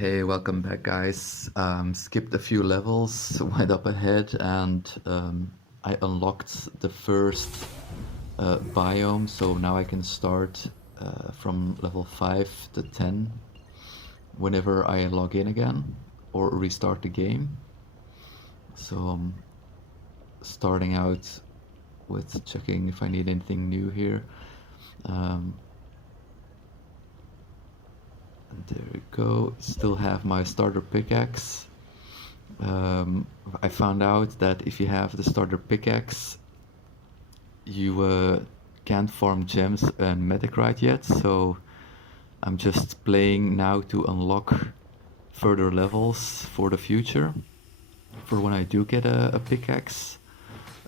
Hey, welcome back, guys. Skipped a few levels, went up ahead, and I unlocked the first biome, so now I can start from level 5 to 10 whenever I log in again or restart the game. So I'm starting out with checking if I need anything new here. And there we go. Still have my starter pickaxe. I found out that if you have the starter pickaxe, you can't farm gems and metacryte yet, so I'm just playing now to unlock further levels for the future. For when I do get a pickaxe,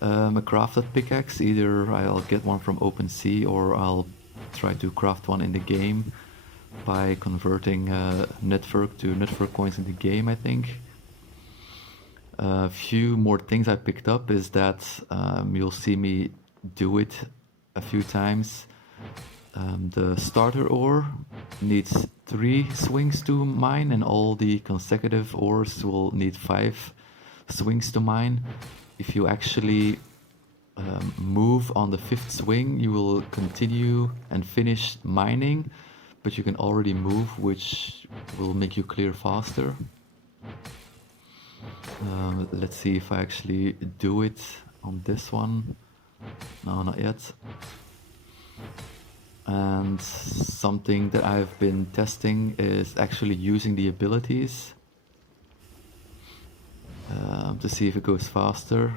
a crafted pickaxe, either I'll get one from OpenSea or I'll try to craft one in the game by converting NetVRK to NetVRK coins in the game, I think. A few more things I picked up is that you'll see me do it a few times. The starter ore needs 3 swings to mine, and all the consecutive ores will need 5 swings to mine. If you actually move on the 5th swing, you will continue and finish mining, but you can already move, which will make you clear faster. Let's see if I actually do it on this one. No, not yet. And something that I've been testing is actually using the abilities to see if it goes faster.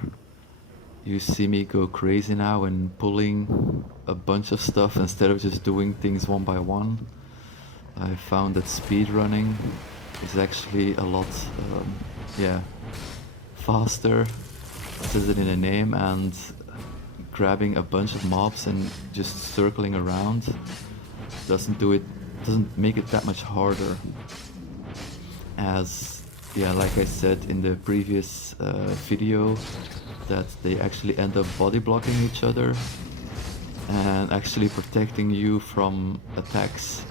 You see me go crazy now and pulling a bunch of stuff instead of just doing things one by one. I found that speed running is actually a lot faster, it says it in a name, and grabbing a bunch of mobs and just circling around doesn't make it that much harder. As like I said in the previous video, that they actually end up body blocking each other and actually protecting you from attacks.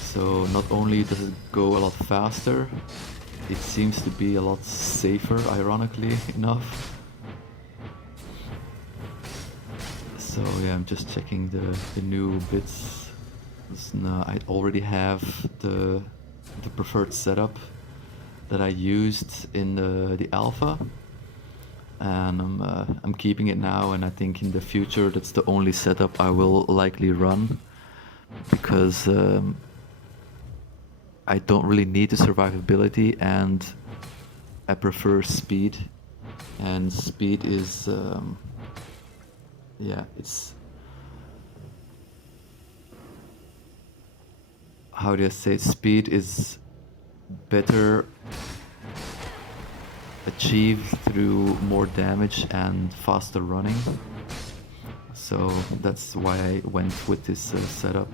So not only does it go a lot faster, it seems to be a lot safer, ironically enough. So yeah, I'm just checking the new bits. No, I already have the preferred setup that I used in the alpha, and I'm keeping it now, and I think in the future that's the only setup I will likely run, because I don't really need the survivability, and I prefer speed, and speed is it's, how do I say, speed is better achieved through more damage and faster running. So that's why I went with this setup.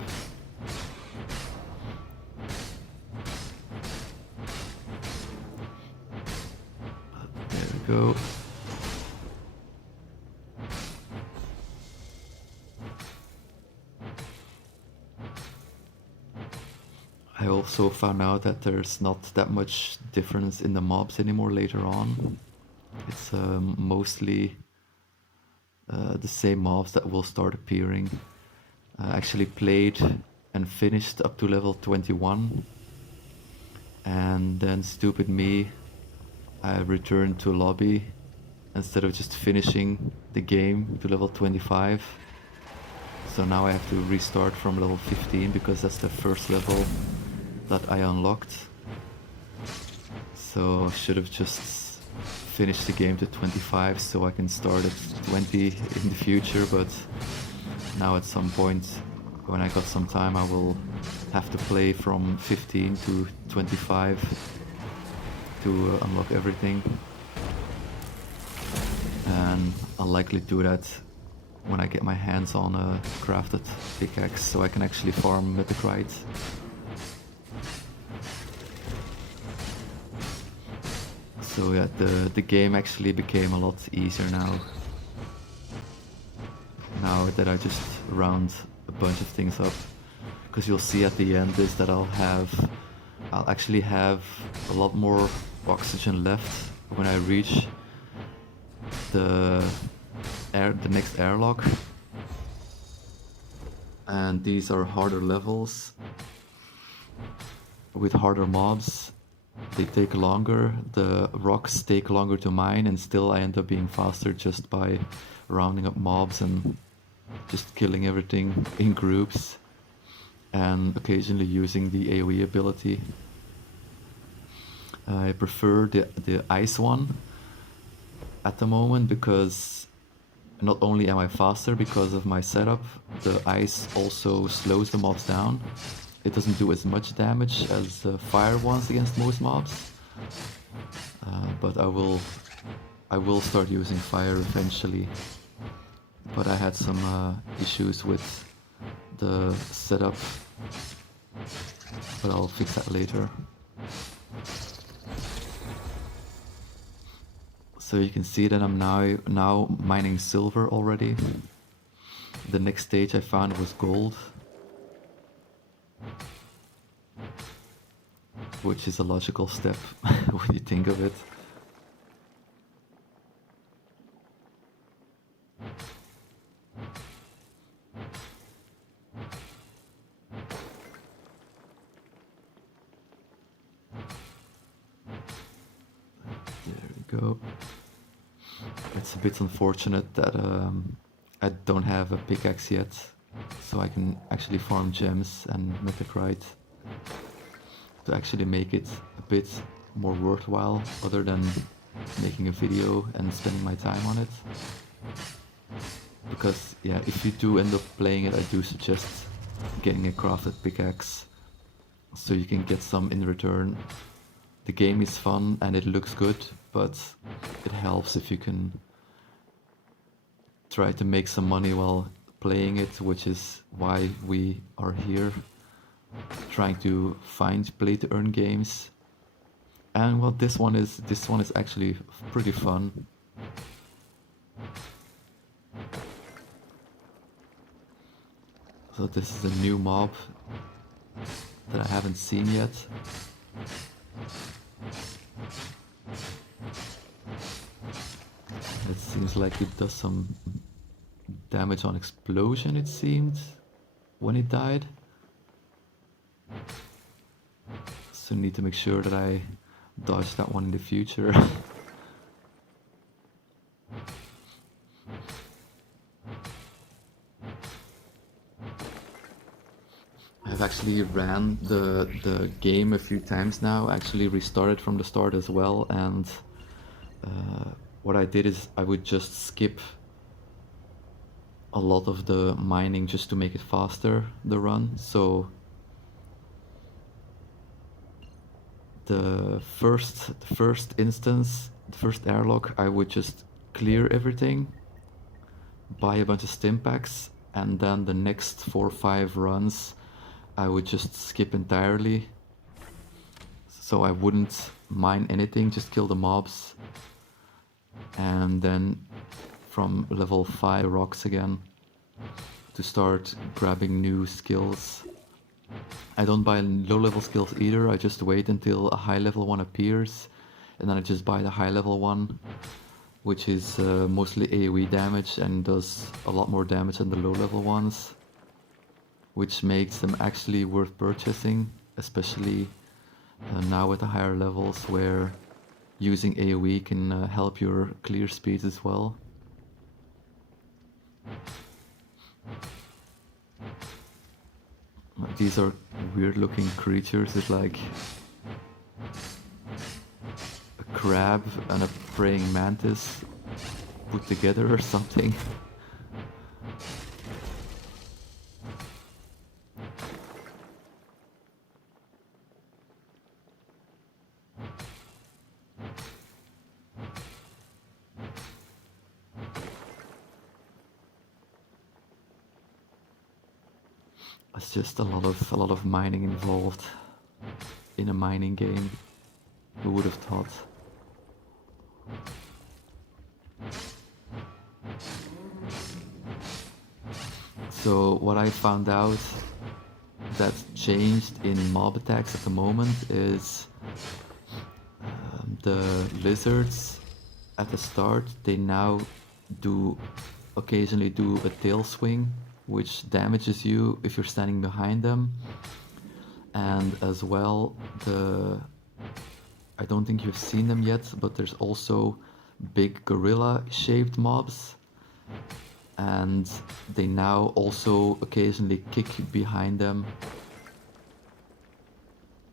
There we go. I also found out that there's not that much difference in the mobs anymore later on. It's mostly the same mobs that will start appearing. I actually played and finished up to level 21, and then stupid me, I returned to lobby instead of just finishing the game to level 25. So now I have to restart from level 15 because that's the first level that I unlocked. So I should have just finished the game to 25 so I can start at 20 in the future, but now at some point when I got some time I will have to play from 15 to 25 to unlock everything. And I'll likely do that when I get my hands on a crafted pickaxe so I can actually farm metacryte. So yeah, the game actually became a lot easier now that I just round a bunch of things up. Because you'll see at the end is that I'll actually have a lot more oxygen left when I reach the next airlock. And these are harder levels with harder mobs. They take longer, the rocks take longer to mine, and still I end up being faster just by rounding up mobs and just killing everything in groups, and occasionally using the AoE ability. I prefer the ice one at the moment because not only am I faster because of my setup, the ice also slows the mobs down. It doesn't do as much damage as the fire ones against most mobs, but I will start using fire eventually. But I had some issues with the setup, but I'll fix that later. So you can see that I'm now mining silver already. The next stage I found was gold, which is a logical step when you think of it. There we go. It's a bit unfortunate that I don't have a pickaxe yet, so I can actually farm gems and netherite to actually make it a bit more worthwhile, other than making a video and spending my time on it. Because yeah, if you do end up playing it, I do suggest getting a crafted pickaxe so you can get some in return. The game is fun and it looks good, but it helps if you can try to make some money while playing it, which is why we are here, trying to find play-to-earn games. And well, this one is actually pretty fun. So this is a new mob that I haven't seen yet. It seems like it does some damage on explosion, it seemed, when it died. So need to make sure that I dodge that one in the future. I've actually ran the game a few times now, actually restarted from the start as well, and what I did is I would just skip a lot of the mining just to make it faster, the run. So the first instance, the first airlock, I would just clear everything, buy a bunch of stim packs, and then the next 4 or 5 runs I would just skip entirely. So I wouldn't mine anything, just kill the mobs, and then from level 5 rocks again to start grabbing new skills. I don't buy low level skills either, I just wait until a high level one appears, and then I just buy the high level one, which is mostly AoE damage and does a lot more damage than the low level ones, which makes them actually worth purchasing, especially now at the higher levels where using AoE can help your clear speeds as well. These are weird looking creatures. It's like a crab and a praying mantis put together or something. It's just a lot of mining involved in a mining game. Who would have thought? So what I found out that's changed in mob attacks at the moment is the lizards at the start, they now occasionally do a tail swing, which damages you if you're standing behind them. And as well, I don't think you've seen them yet, but there's also big gorilla-shaped mobs, and they now also occasionally kick behind them,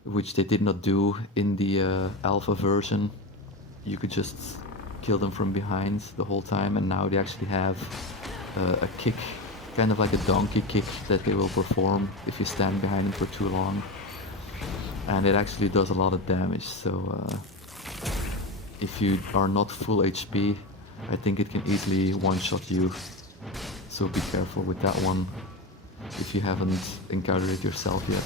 which they did not do in the alpha version. You could just kill them from behind the whole time, and now they actually have a kick, kind of like a donkey kick that they will perform if you stand behind them for too long. And it actually does a lot of damage, so if you are not full HP, I think it can easily one-shot you. So be careful with that one if you haven't encountered it yourself yet.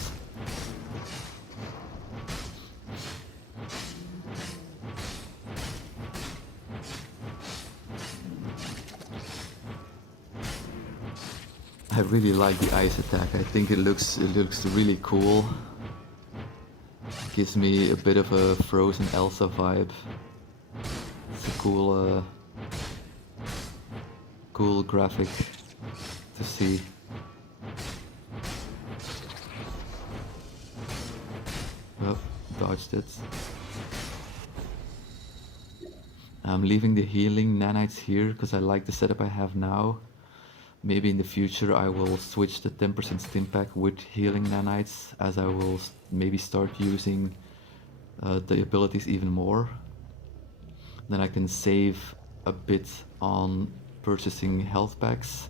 I really like the ice attack. I think it looks really cool. Gives me a bit of a Frozen Elsa vibe. It's a cool graphic to see. Oh, dodged it. I'm leaving the healing nanites here because I like the setup I have now. Maybe in the future I will switch the 10% stim pack with healing nanites, as I will maybe start using the abilities even more. Then I can save a bit on purchasing health packs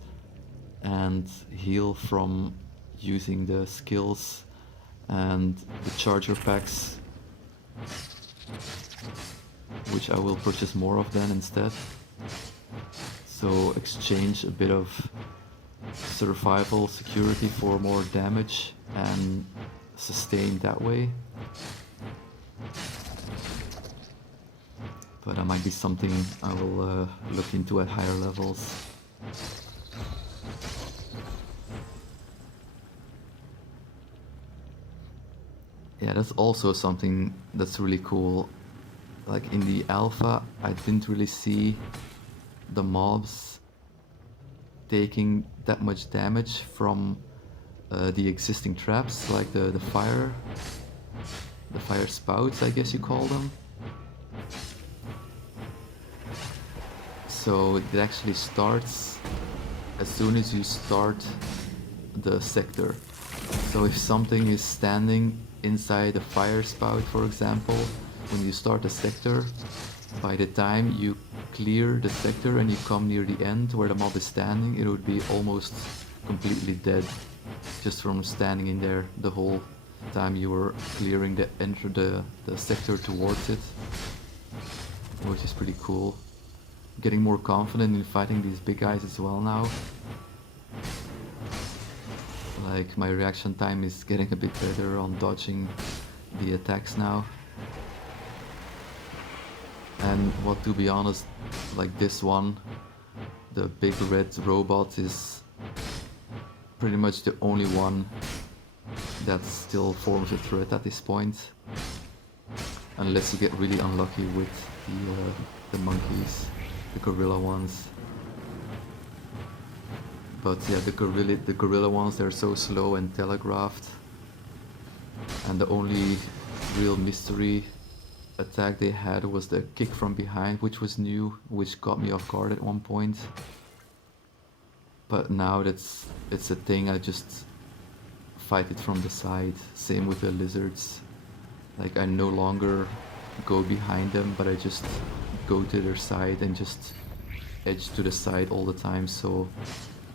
and heal from using the skills and the charger packs, which I will purchase more of then instead. So exchange a bit of survival security for more damage and sustain that way. But that might be something I will look into at higher levels. Yeah, that's also something that's really cool. Like in the alpha, I didn't really see the mobs taking that much damage from the existing traps, like the fire spouts, I guess you call them. So it actually starts as soon as you start the sector. So if something is standing inside a fire spout, for example, when you start a sector, by the time you clear the sector and you come near the end where the mob is standing, it would be almost completely dead just from standing in there the whole time you were clearing the sector towards it, which is pretty cool. Getting more confident in fighting these big guys as well now. Like my reaction time is getting a bit better on dodging the attacks now. And what, to be honest, like this one, the big red robot is pretty much the only one that still forms a threat at this point. Unless you get really unlucky with the monkeys, the gorilla ones. But yeah, the gorilla ones, they're so slow and telegraphed. And the only real mystery attack they had was the kick from behind, which was new, which got me off guard at one point. But now it's a thing, I just fight it from the side. Same with the lizards. Like I no longer go behind them, but I just go to their side and just edge to the side all the time, so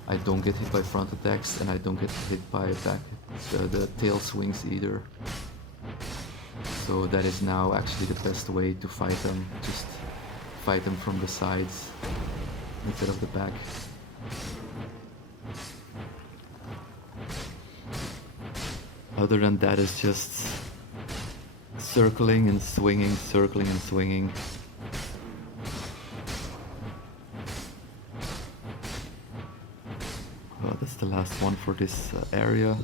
I don't get hit by front attacks and I don't get hit by the tail swings either. So that is now actually the best way to fight them. Just fight them from the sides instead of the back. Other than that, it's just circling and swinging, circling and swinging. Well, that's the last one for this area.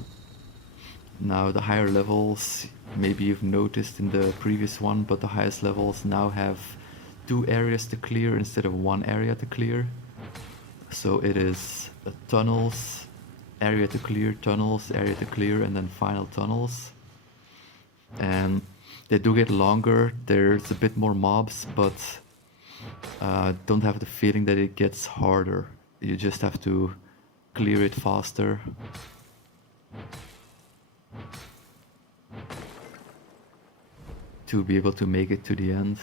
Now the higher levels, maybe you've noticed in the previous one, but the highest levels now have 2 areas to clear instead of 1 area to clear. So it is tunnels, area to clear, tunnels, area to clear, and then final tunnels. And they do get longer, there's a bit more mobs, but don't have the feeling that it gets harder. You just have to clear it faster. To be able to make it to the end.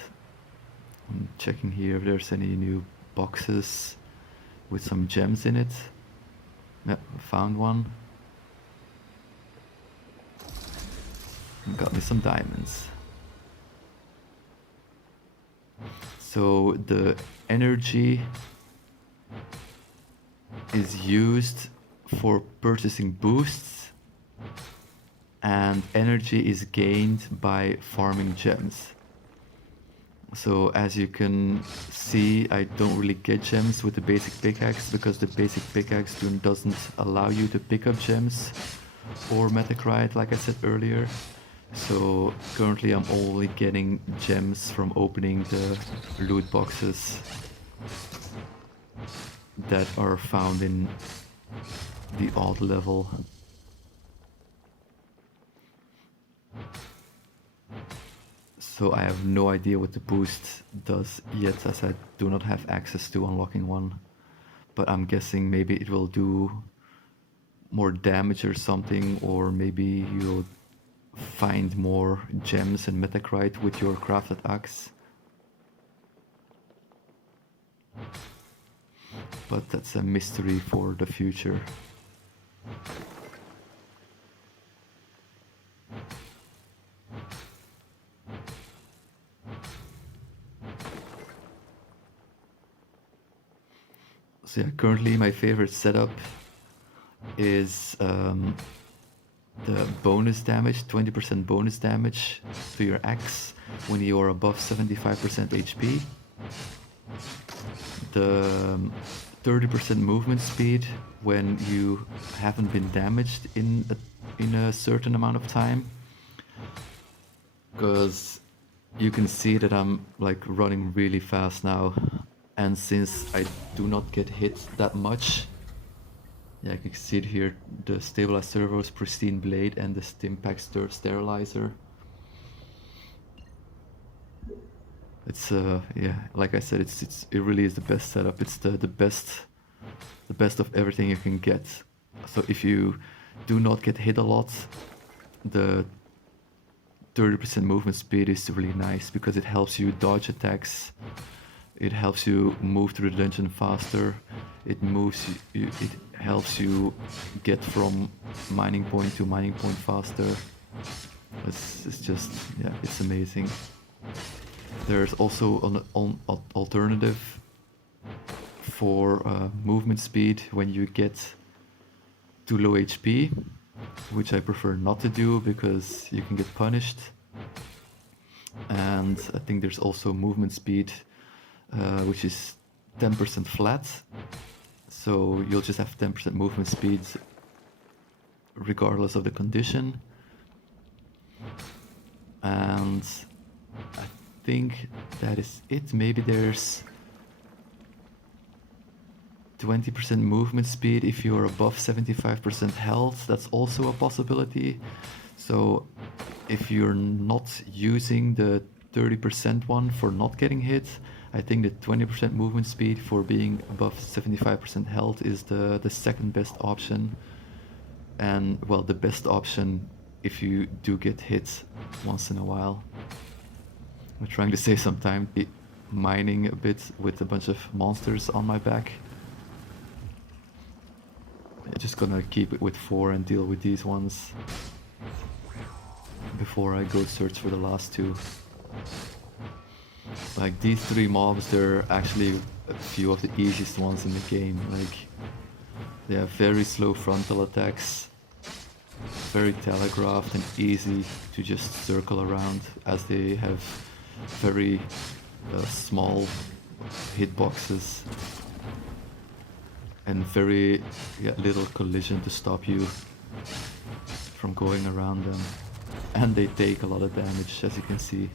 I'm checking here if there's any new boxes with some gems in it. Yep, found one. Got me some diamonds. So the energy is used for purchasing boosts, and energy is gained by farming gems. So as you can see, I don't really get gems with the basic pickaxe because the basic pickaxe doesn't allow you to pick up gems or metacrite, like I said earlier. So currently I'm only getting gems from opening the loot boxes that are found in the odd level. So I have no idea what the boost does yet, as I do not have access to unlocking one. But I'm guessing maybe it will do more damage or something, or maybe you'll find more gems and metacrite with your crafted axe. But that's a mystery for the future. So yeah, currently my favorite setup is the bonus damage, 20% bonus damage to your axe when you are above 75% HP. The 30% movement speed when you haven't been damaged in a certain amount of time. Because you can see that I'm like running really fast now, and since I do not get hit that much, yeah, you can see it here, the stabilized servos, pristine blade, and the Stimpack sterilizer. It's yeah, like I said, it really is the best setup. It's the best of everything you can get. So if you do not get hit a lot, the 30% movement speed is really nice because it helps you dodge attacks. It helps you move through the dungeon faster. It helps you get from mining point to mining point faster. It's just, yeah, it's amazing. There's also an alternative for movement speed when you get too low HP, which I prefer not to do because you can get punished. And I think there's also movement speed, which is 10% flat. So you'll just have 10% movement speed regardless of the condition. And I think that is it. Maybe there's 20% movement speed if you're above 75% health. That's also a possibility. So if you're not using the 30% one for not getting hit, I think the 20% movement speed for being above 75% health is the second best option. And well, the best option if you do get hit once in a while. I'm trying to save some time mining a bit with a bunch of monsters on my back. I'm just gonna keep it with 4 and deal with these ones before I go search for the last 2. Like these 3 mobs, they're actually a few of the easiest ones in the game. Like they have very slow frontal attacks, very telegraphed and easy to just circle around, as they have very small hitboxes and very little collision to stop you from going around them. And they take a lot of damage, as you can see.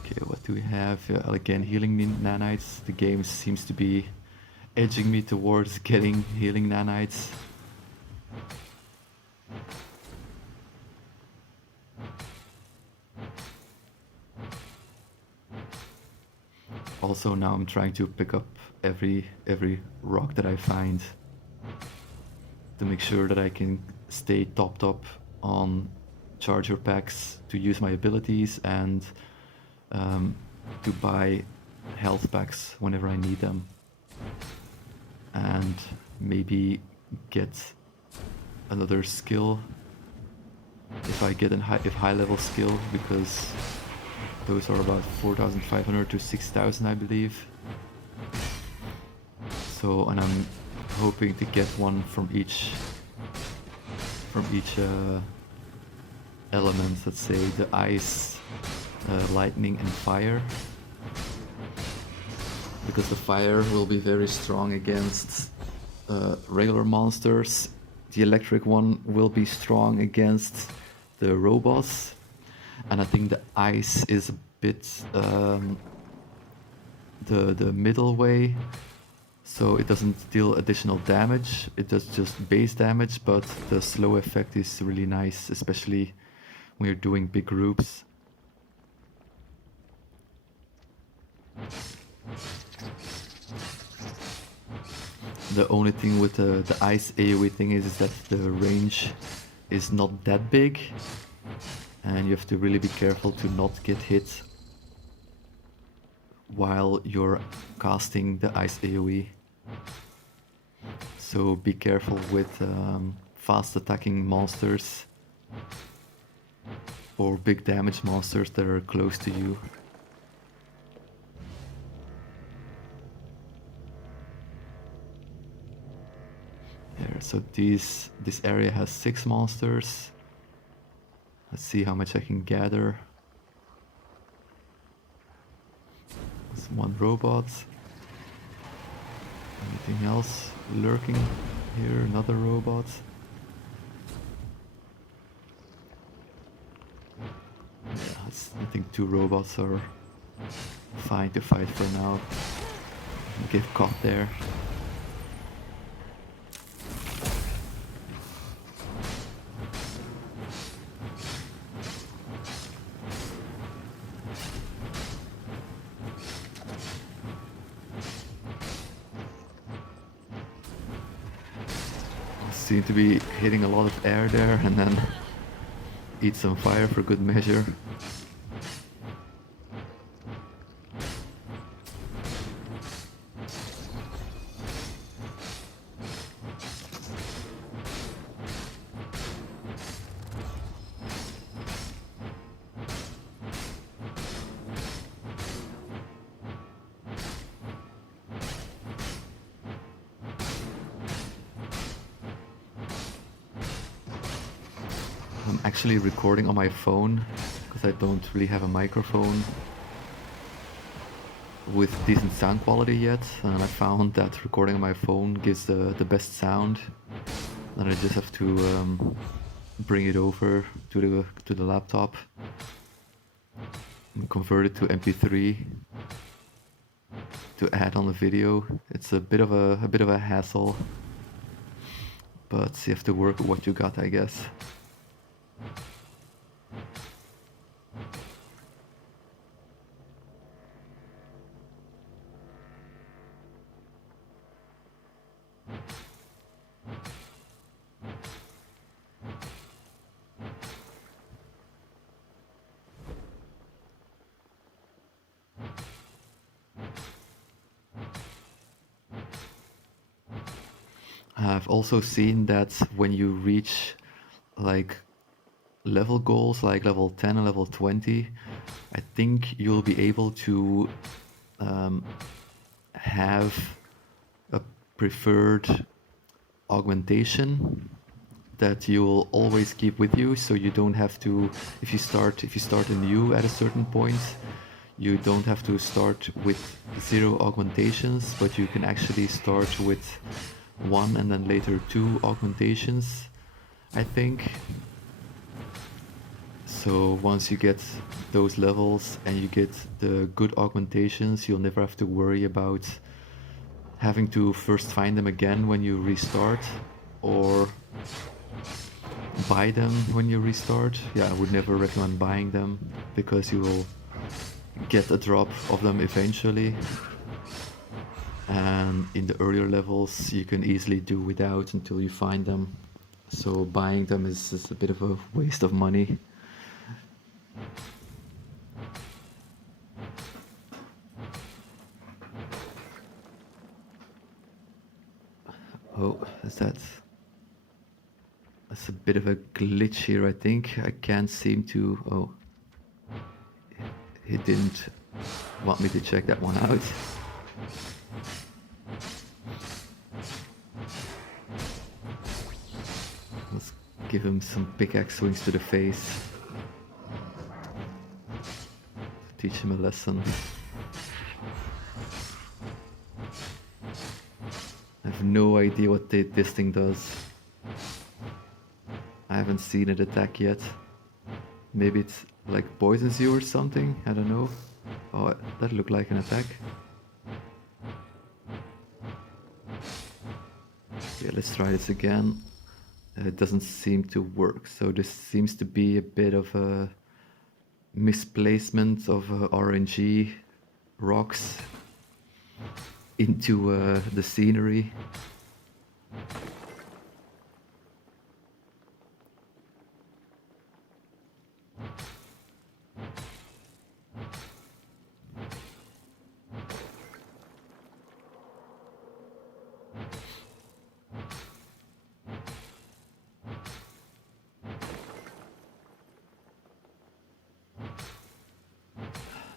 Okay, what do we have? Again, healing nanites. The game seems to be edging me towards getting healing nanites. Also now I'm trying to pick up every rock that I find to make sure that I can stay topped up on charger packs to use my abilities and to buy health packs whenever I need them, and maybe get another skill if I get a high level skill, because those are about 4,500 to 6,000 I believe. So, and I'm hoping to get one from each element, let's say the ice, lightning and fire, because the fire will be very strong against regular monsters. The electric one will be strong against the robots, and I think the ice is a bit the middle way, so it doesn't deal additional damage, it does just base damage, but the slow effect is really nice, especially when you're doing big groups. The only thing with the ice AoE thing is that the range is not that big, and you have to really be careful to not get hit while you're casting the ice AoE. So be careful with fast attacking monsters or big damage monsters that are close to you. There, so this area has 6 monsters. Let's see how much I can gather. There's 1 robot. Anything else lurking here? Another robot. Yeah, I think 2 robots are fine to fight for now. Get caught there. Seem to be hitting a lot of air there, and then eat some fire for good measure. I'm actually recording on my phone because I don't really have a microphone with decent sound quality yet, and I found that recording on my phone gives the best sound. Then I just have to bring it over to the laptop and convert it to MP3 to add on the video. It's a bit of a hassle, but you have to work with what you got, I guess. I've also seen that when you reach like level goals like level 10 and level 20, I think you'll be able to have a preferred augmentation that you'll always keep with you, so you don't have to, if you start anew at a certain point, you don't have to start with 0 augmentations, but you can actually start with one and then later two augmentations, I think. So once you get those levels and you get the good augmentations, you'll never have to worry about having to first find them again when you restart, or buy them when you restart. Yeah, I would never recommend buying them, because you will get a drop of them eventually. And in the earlier levels you can easily do without until you find them. So buying them is a bit of a waste of money. Oh, that's a bit of a glitch here, I think. I can't seem to... Oh, he didn't want me to check that one out. Let's give him some pickaxe swings to the face. Teach him a lesson. I have no idea what this thing does. I haven't seen it attack yet. Maybe it's like poisons you or something, I don't know. Oh, that looked like an attack. Yeah, let's try this again. It doesn't seem to work, so this seems to be a bit of a misplacement of RNG rocks into the scenery.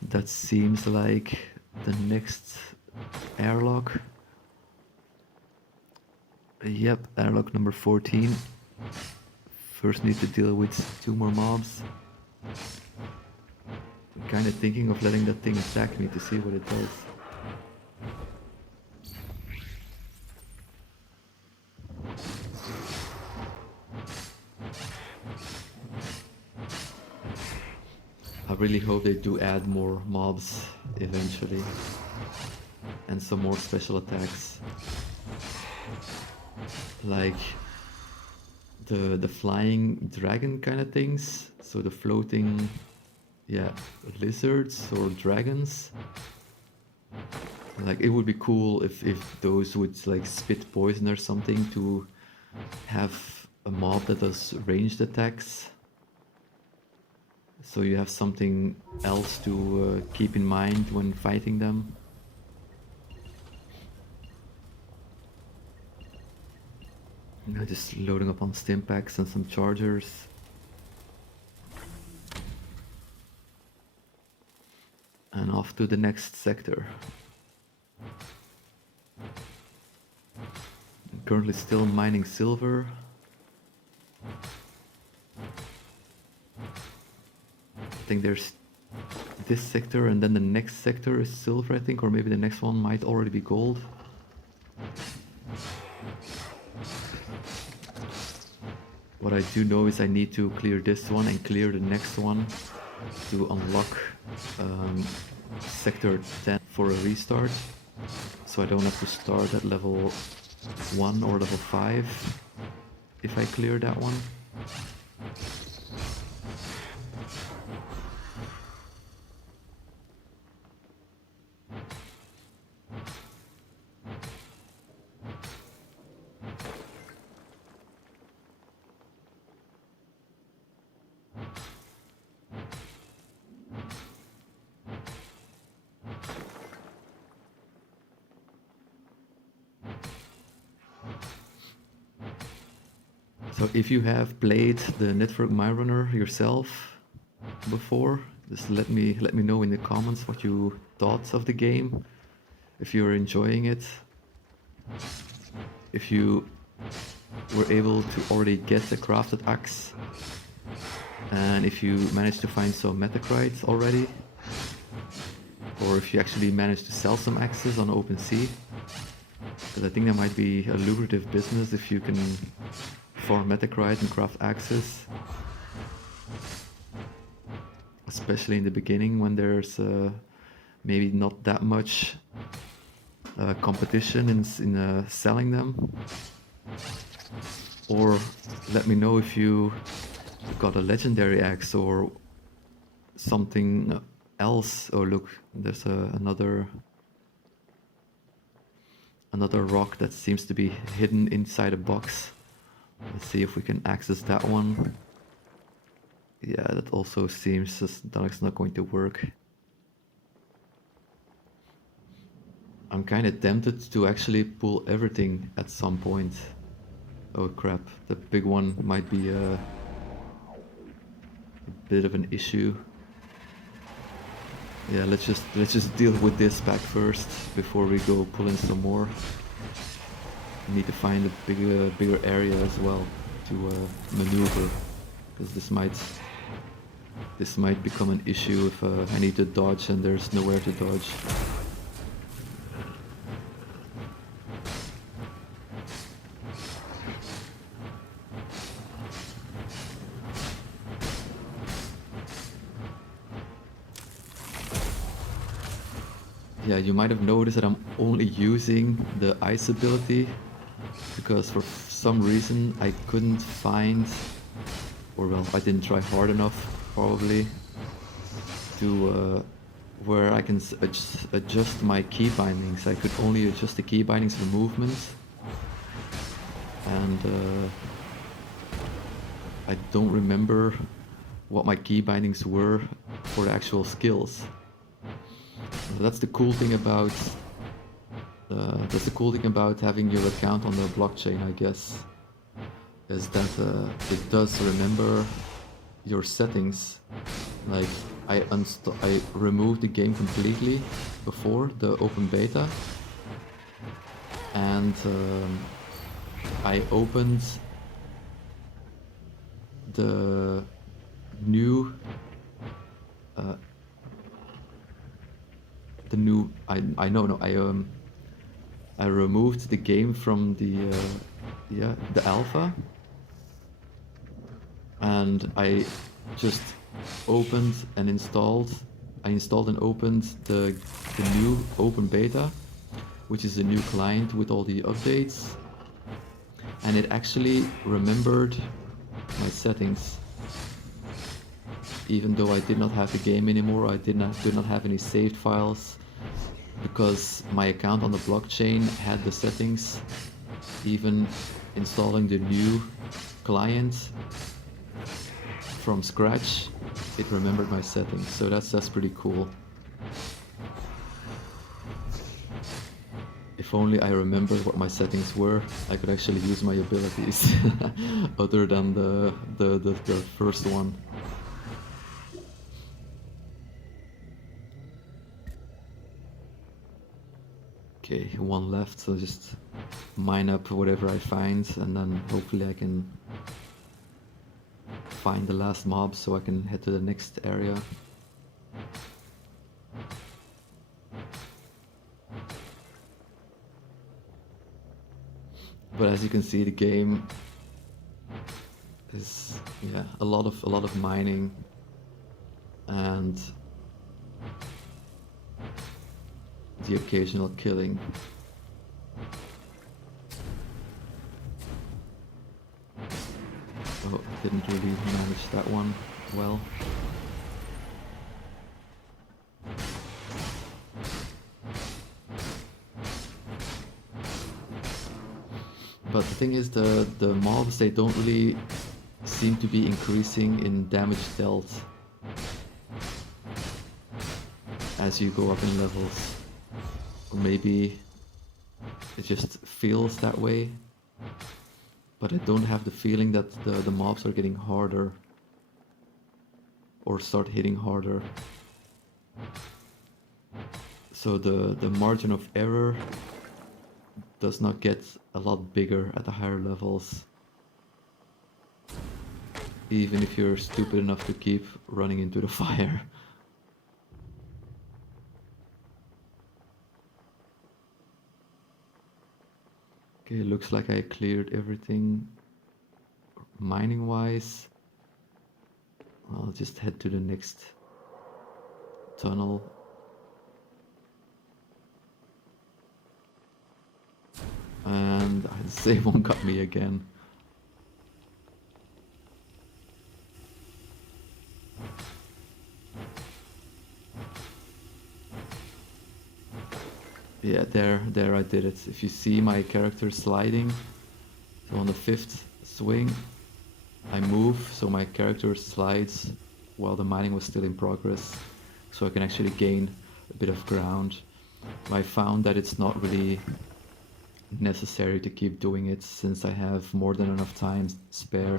That seems like the next airlock. Yep, airlock number 14. First need to deal with 2 more mobs. I'm kinda thinking of letting that thing attack me to see what it does. I really hope they do add more mobs eventually, and some more special attacks, like the flying dragon kind of things, so the floating, yeah, lizards or dragons. Like, it would be cool if those would like spit poison or something, to have a mob that does ranged attacks. So you have something else to keep in mind when fighting them. Now just loading up on stim packs and some chargers. And off to the next sector. I'm currently still mining silver. I think there's this sector, and then the next sector is silver, I think, or maybe the next one might already be gold. What I do know is I need to clear this one and clear the next one to unlock sector 10 for a restart, so I don't have to start at level 1 or level 5 if I clear that one. So if you have played the NetVRK MyRunner yourself before, just let me know in the comments what you thought of the game, if you're enjoying it, if you were able to already get a crafted axe, and if you managed to find some metacrite already, or if you actually managed to sell some axes on OpenSea. Because I think that might be a lucrative business if you can farm Metacrite and craft axes. Especially in the beginning when there's maybe not that much competition in selling them. Or let me know if you got a legendary axe or something else. Oh look, there's another rock that seems to be hidden inside a box. Let's see if we can access that one. Yeah, that also seems that's not going to work. I'm kind of tempted to actually pull everything at some point. Oh crap, the big one might be a bit of an issue. Yeah, let's just deal with this back first before we go pulling some more. We need to find a bigger area as well to maneuver, because this might become an issue if I need to dodge and there's nowhere to dodge. Yeah, you might have noticed that I'm only using the ice ability because for some reason I couldn't find, or well, I didn't try hard enough probably, to where I can adjust my key bindings. I could only adjust the key bindings for movement, and I don't remember what my key bindings were for the actual skills. That's the cool thing about having your account on the blockchain, I guess, is that it does remember your settings. Like I removed the game completely before the open beta, and I opened the new I removed the game from the alpha, and I just opened and installed. I installed and opened the new open beta, which is a new client with all the updates, and it actually remembered my settings. Even though I did not have the game anymore, I did not have any saved files, because my account on the blockchain had the settings. Even installing the new client from scratch, it remembered my settings. So that's pretty cool. If only I remembered what my settings were, I could actually use my abilities other than the first one. Okay, one left, so just mine up whatever I find, and then hopefully I can find the last mob so I can head to the next area. But as you can see, the game is a lot of mining and the occasional killing. Oh, didn't really manage that one well. But the thing is, the mobs, they don't really seem to be increasing in damage dealt as you go up in levels. Or maybe it just feels that way, but I don't have the feeling that the mobs are getting harder or start hitting harder. So the margin of error does not get a lot bigger at the higher levels, even if you're stupid enough to keep running into the fire. Okay, looks like I cleared everything mining wise. I'll just head to the next tunnel. And the same one got me again. Yeah, there I did it. If you see my character sliding, so on the 5th swing, I move, so my character slides while the mining was still in progress, so I can actually gain a bit of ground. I found that it's not really necessary to keep doing it, since I have more than enough time spare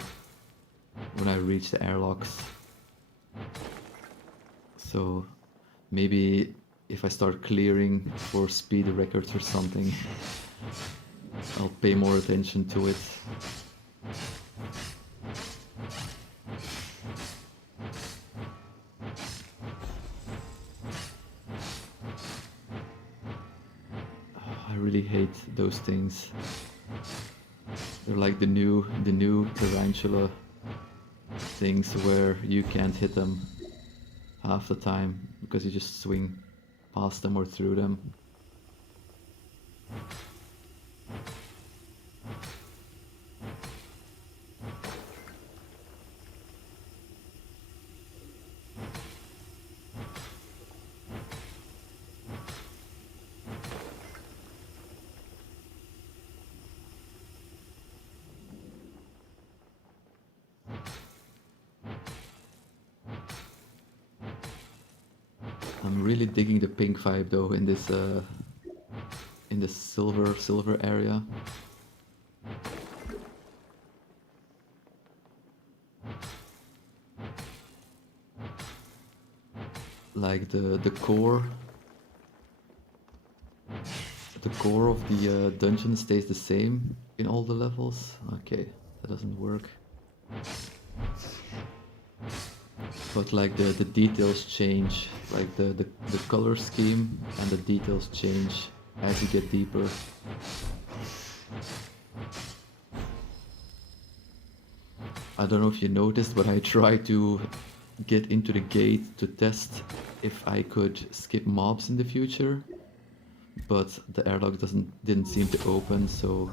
when I reach the airlocks. So maybe if I start clearing for speed records or something, I'll pay more attention to it. I really hate those things. They're like the new tarantula things where you can't hit them half the time because you just swing past them or through them. I'm really digging the pink vibe though in this silver area. Like the core of the dungeon stays the same in all the levels. Okay, that doesn't work. But like the details change, like the color scheme and the details change as you get deeper. I don't know if you noticed, but I tried to get into the gate to test if I could skip mobs in the future, but the airlock didn't seem to open, so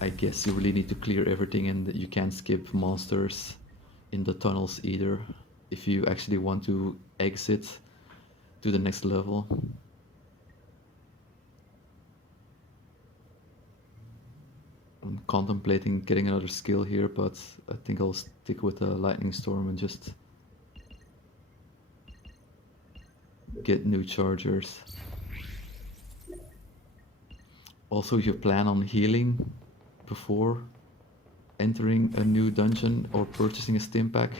I guess you really need to clear everything and you can't skip monsters in the tunnels either if you actually want to exit to the next level. I'm contemplating getting another skill here, but I think I'll stick with the lightning storm and just get new chargers. Also, if you plan on healing before entering a new dungeon or purchasing a stim pack,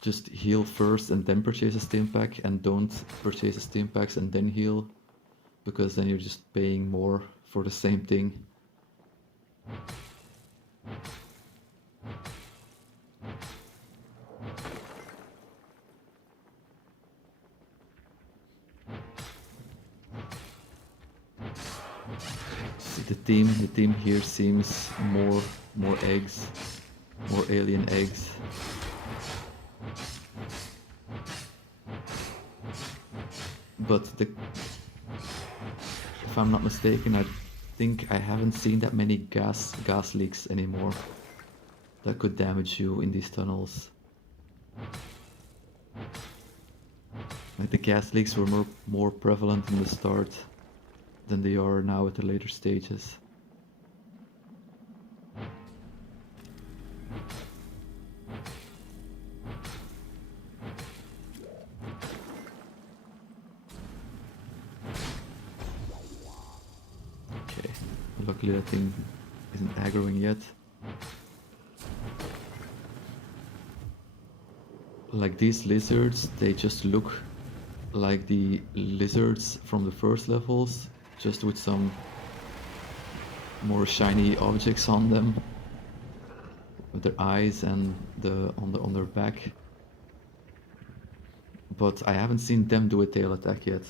just heal first and then purchase a stim pack, and don't purchase the stim packs and then heal, because then you're just paying more for the same thing. See, the theme here seems more eggs, more alien eggs. But if I'm not mistaken, I think I haven't seen that many gas leaks anymore that could damage you in these tunnels. Like the gas leaks were more prevalent in the start than they are now at the later stages. Okay, luckily that thing isn't aggroing yet. Like these lizards, they just look like the lizards from the first levels, just with some more shiny objects on them, with their eyes and on their back. But I haven't seen them do a tail attack yet.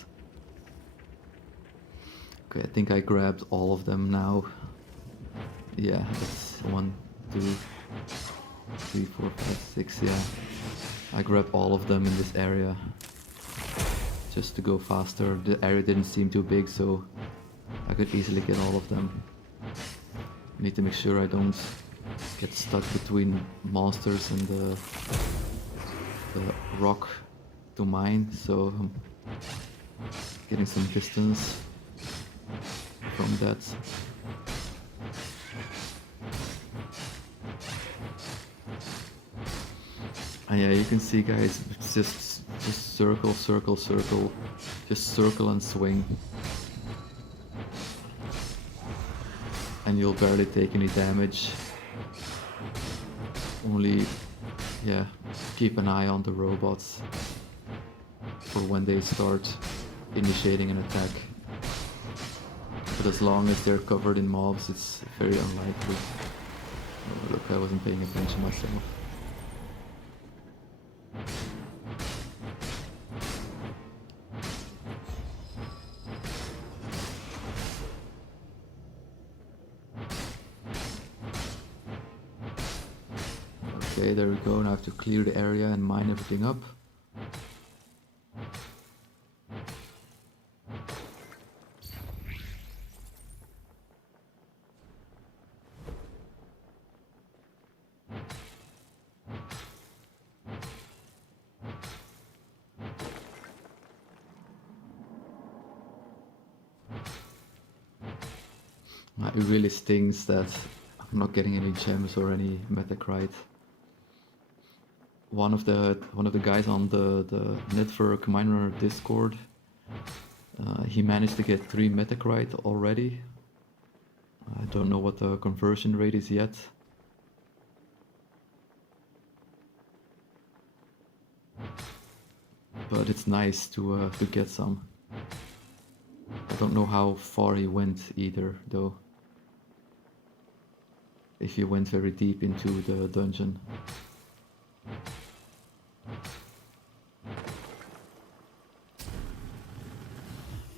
Okay, I think I grabbed all of them now. Yeah, that's 1, 2, 3, 4, 5, 6, yeah. I grab all of them in this area just to go faster. The area didn't seem too big, so I could easily get all of them. Need to make sure I don't get stuck between monsters and the rock to mine, so I'm getting some distance from that. And yeah, you can see, guys, it's just circle, circle, circle, just circle and swing. And you'll barely take any damage. Only, yeah, keep an eye on the robots for when they start initiating an attack. But as long as they're covered in mobs, it's very unlikely. Oh, look, I wasn't paying attention myself. Okay, there we go. Now I have to clear the area and mine everything up. It really stings that I'm not getting any gems or any metacrite. One of the guys on the NetVRK Minerunner Discord, he managed to get 3 metacrite already. I don't know what the conversion rate is yet. But it's nice to get some. I don't know how far he went either, though. If he went very deep into the dungeon.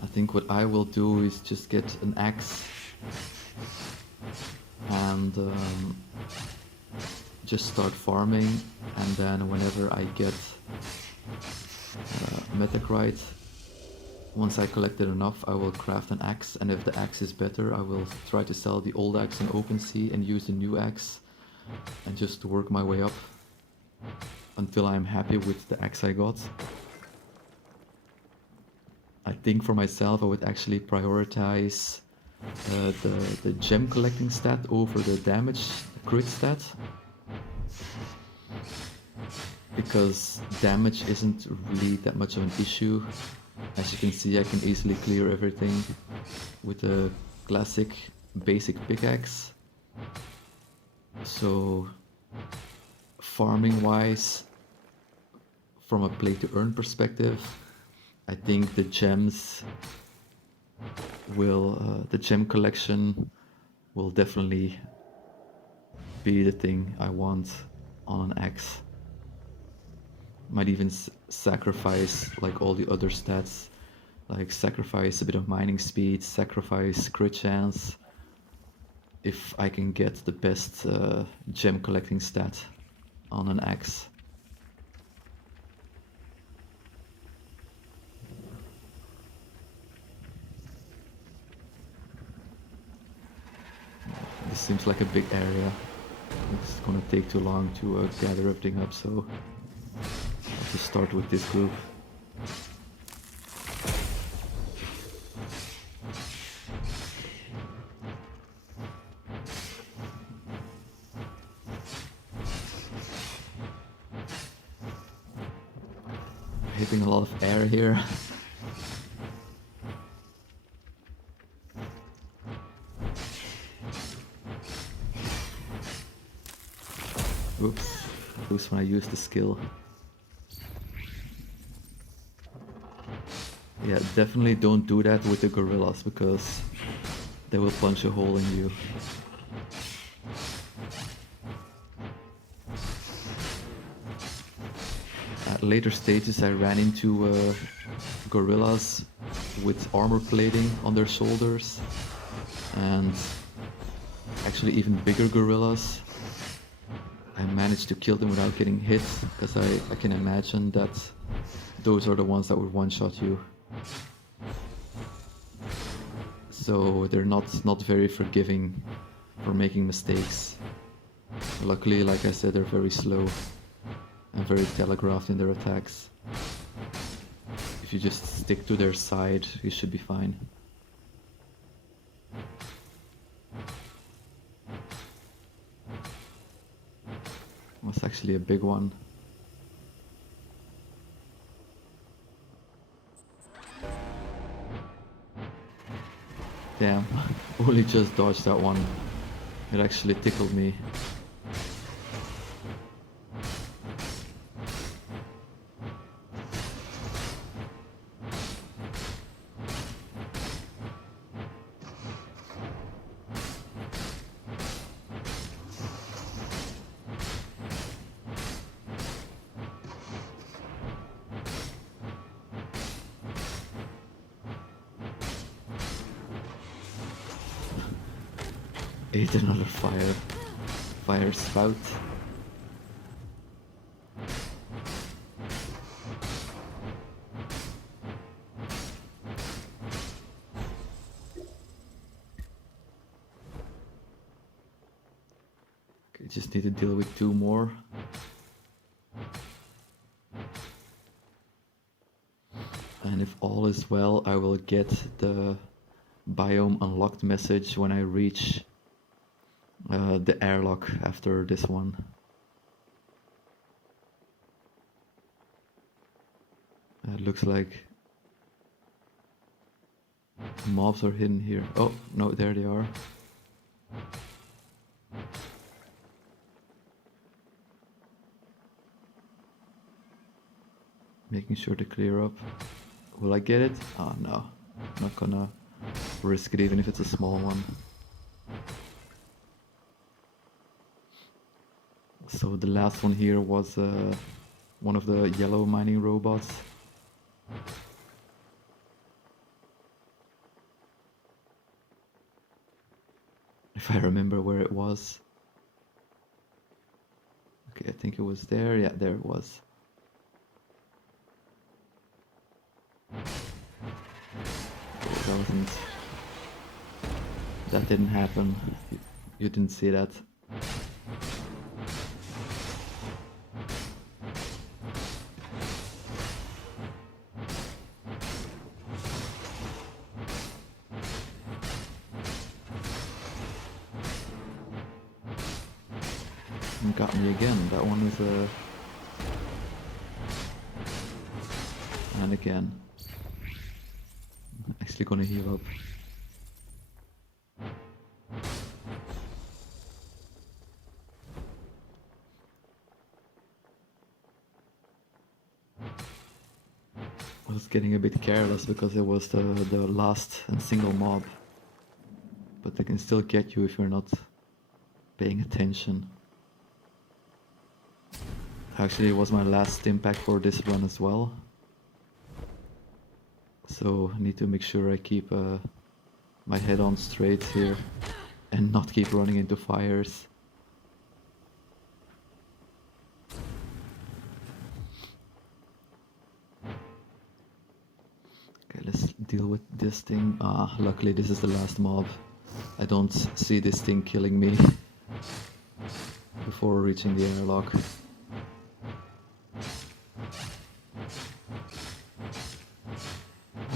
I think what I will do is just get an axe and just start farming, and then whenever I get metacrite, once I collected enough, I will craft an axe, and if the axe is better, I will try to sell the old axe on OpenSea and use the new axe and just work my way up until I'm happy with the axe I got. I think for myself I would actually prioritize the gem collecting stat over the damage crit stat, because damage isn't really that much of an issue. As you can see, I can easily clear everything with a classic basic pickaxe. So farming wise, from a play-to-earn perspective, I think the gems will, the gem collection will definitely be the thing I want on an axe. Might even sacrifice like all the other stats, like sacrifice a bit of mining speed, sacrifice crit chance, if I can get the best gem collecting stat on an axe. This seems like a big area. It's gonna take too long to gather everything up, so I'll just start with this group. Hitting a lot of air here. Oops, lose when I use the skill. Yeah, definitely don't do that with the gorillas, because they will punch a hole in you. At later stages I ran into gorillas with armor plating on their shoulders, and actually even bigger gorillas. I managed to kill them without getting hit, because I can imagine that those are the ones that would one-shot you. So they're not very forgiving for making mistakes. Luckily, like I said, they're very slow and very telegraphed in their attacks. If you just stick to their side, you should be fine. Was actually a big one. Damn, only just dodged that one. It actually tickled me. Ate another fire spout. Okay, just need to deal with 2 more. And if all is well, I will get the biome unlocked message when I reach the airlock after this one. It looks like mobs are hidden here. Oh, no, there they are. Making sure to clear up. Will I get it? Oh no, I'm not gonna risk it even if it's a small one. So the last one here was one of the yellow mining robots. If I remember where it was. Okay, I think it was there. Yeah, there it was. Okay, that didn't happen. You didn't see that. Got me again. That one is a... And again. Actually gonna heal up. I was getting a bit careless because it was the last and single mob. But they can still get you if you're not paying attention. Actually, it was my last impact for this run as well. So I need to make sure I keep my head on straight here and not keep running into fires. Okay, let's deal with this thing. Ah, luckily this is the last mob. I don't see this thing killing me before reaching the airlock.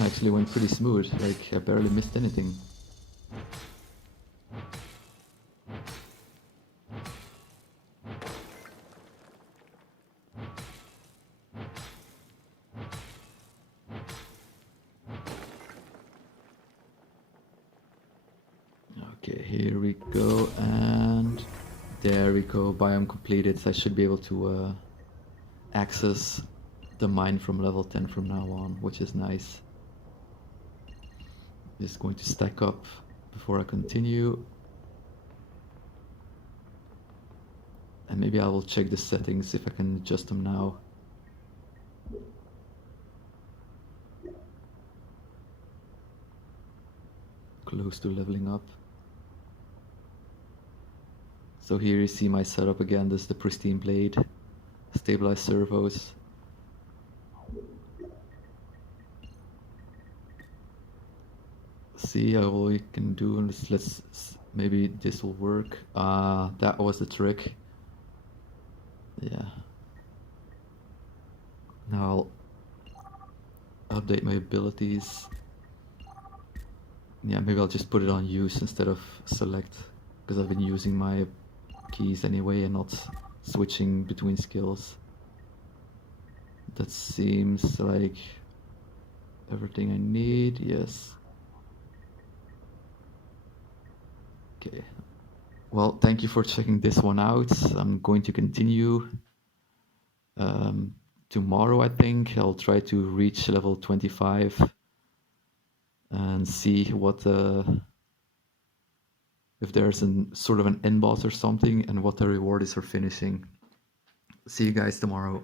Actually went pretty smooth, like I barely missed anything. Okay, here we go, and there we go, biome completed. So I should be able to access the mine from level 10 from now on, which is nice. Just going to stack up before I continue. And maybe I will check the settings if I can adjust them now. Close to leveling up. So here you see my setup again. This is the pristine blade, stabilized servos. See all we can do. Let's maybe this will work. That was the trick. Yeah. Now I'll update my abilities. Yeah, maybe I'll just put it on use instead of select, because I've been using my keys anyway and not switching between skills. That seems like everything I need. Yes. Okay. Well, thank you for checking this one out. I'm going to continue tomorrow, I think. I'll try to reach level 25 and see what if there's an sort of an end boss or something and what the reward is for finishing. See you guys tomorrow.